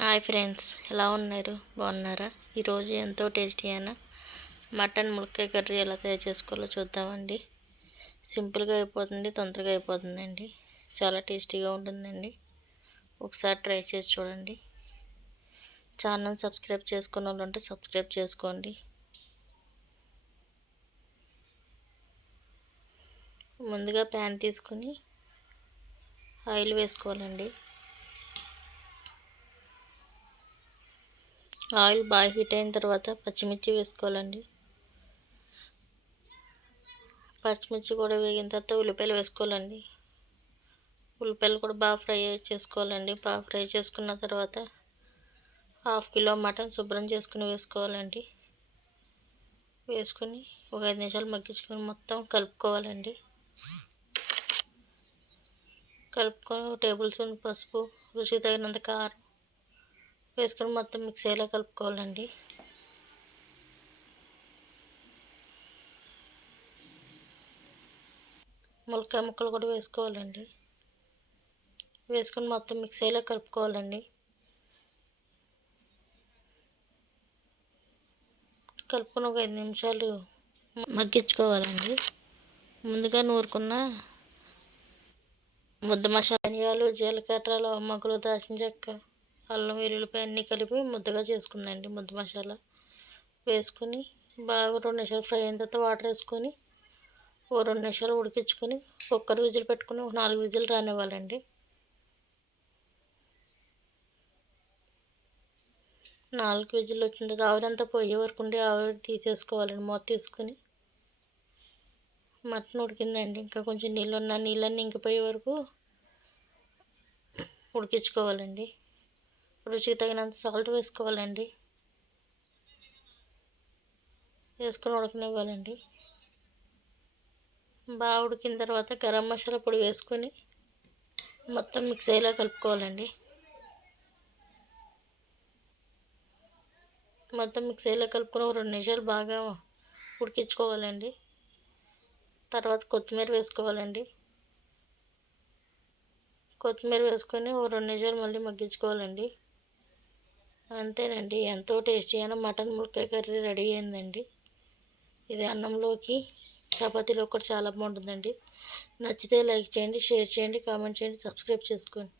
Hi friends, ఎలా ఉన్నారు? బాగున్నారా? ఈరోజు ఎంతో టేస్టీ అయిన మటన్ ములక్కాయ కర్రీ ఎలా తయారు చేసుకోవాలో చూద్దామండి. సింపుల్గా అయిపోతుంది, తొందరగా అయిపోతుందండి. చాలా టేస్టీగా ఉంటుందండి. ఒకసారి ట్రై చేసి చూడండి. ఛానల్ సబ్స్క్రైబ్ చేసుకున్న వాళ్ళు ఉంటే సబ్స్క్రైబ్ చేసుకోండి. ముందుగా ప్యాన్ తీసుకుని ఆయిల్ వేసుకోవాలండి. ఆయిల్ బాగా హీట్ అయిన తర్వాత పచ్చిమిర్చి వేసుకోవాలండి. పచ్చిమిర్చి కూడా వేగిన తర్వాత ఉల్లిపాయలు వేసుకోవాలండి. ఉల్లిపాయలు కూడా బాగా ఫ్రై చేసుకోవాలండి. బాగా ఫ్రై చేసుకున్న తర్వాత 1/2 కిలో మటన్ శుభ్రం చేసుకుని వేసుకోవాలండి. వేసుకొని ఒక 5 నిమిషాలు మగ్గించుకొని మొత్తం కలుపుకోవాలండి. కలుపుకొని 1 టేబుల్ స్పూన్ పసుపు, రుచికి తగినంత కారం వేసుకొని మొత్తం మిక్స్ అయ్యేలా కలుపుకోవాలండి. ములక్కాయ ముక్కలు కూడా వేసుకోవాలండి. వేసుకొని మొత్తం మిక్స్ అయ్యేలా కలుపుకోవాలండి. కలుపుకొని ఒక 5 నిమిషాలు మగ్గించుకోవాలండి. ముందుగా నూరుకున్న ముద్ద మసాలా, ధనియాలు, జీలకర్ర, లవంగాలు, దాల్చిన చెక్క, అల్లం వెల్లుల్లిపాయ అన్నీ కలిపి ముద్దగా చేసుకుందండి. ముద్ద మసాలా వేసుకొని బాగా 2 నిమిషాలు ఫ్రై అయిన తర్వాత వాటర్ వేసుకొని 2 నిమిషాలు ఉడికించుకొని కుక్కర్ విజిల్ పెట్టుకుని 4 విజిల్ రానివ్వాలండి. 4 విజిల్ వచ్చిన తర్వాత ఆవిరంతా పోయే వరకు ఉండి ఆవిరి తీసేసుకోవాలండి. మూత తీసుకొని మటన్ ఉడికిందండి. ఇంకా కొంచెం నీళ్ళన్నీ ఇంకిపోయే వరకు ఉడికించుకోవాలండి. రుచికి తగినంత సాల్ట్ వేసుకోవాలండి. వేసుకొని ఉడకనివ్వాలండి. బాగా ఉడికిన తర్వాత గరం మసాలా పొడి వేసుకొని మొత్తం మిక్స్ అయ్యేలా కలుపుకోవాలండి. మొత్తం మిక్స్ అయ్యేలా కలుపుకొని 2 నిమిషాలు బాగా ఉడికించుకోవాలండి. తర్వాత కొత్తిమీర వేసుకోవాలండి. కొత్తిమీర వేసుకొని 2 నిమిషాలు మళ్ళీ మగ్గించుకోవాలండి. అంతేనండి, ఎంతో టేస్టీ అయిన మటన్ ములక్కాయ కర్రీ రెడీ అయిందండి. ఇది అన్నంలోకి, చపాతీలో కూడా చాలా బాగుంటుందండి. నచ్చితే లైక్ చేయండి, షేర్ చేయండి, కామెంట్ చేయండి, సబ్స్క్రైబ్ చేసుకోండి.